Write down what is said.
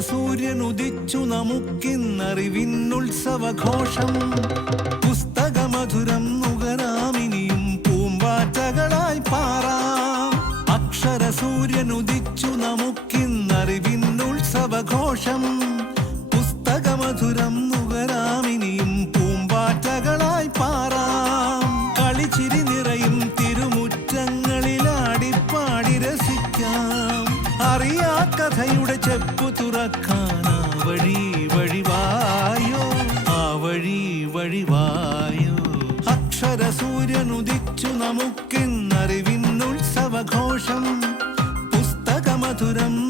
അക്ഷരസൂര്യനുദിച്ചു നമുക്കിന്നറിവിന്നുത്സവഘോഷം. പുസ്തകമധുരം നുകരാമിനിയും പൂമ്പാറ്റകളായി പാറാം. അക്ഷരസൂര്യനുദിച്ചു നമുക്കിന്നറിവിന്നുത്സവഘോഷം. പുസ്തകമധുരം നുകരാമിനിയും പൂമ്പാറ്റകളായി പാറാം. കളിച്ചിരി നിറയും തിരുമുറ്റങ്ങളിലാടിപ്പാടി രസിക്കാം. അറിയാ കഥയുടെ ചെപ്പു തുറക്കാൻ ആ വഴി വഴിവായോ, ആ വഴി വഴിവായോ. അക്ഷരസൂര്യനുദിച്ചു നമുക്കിന്നറിവിന്നുത്സവഘോഷം. പുസ്തകമധുരം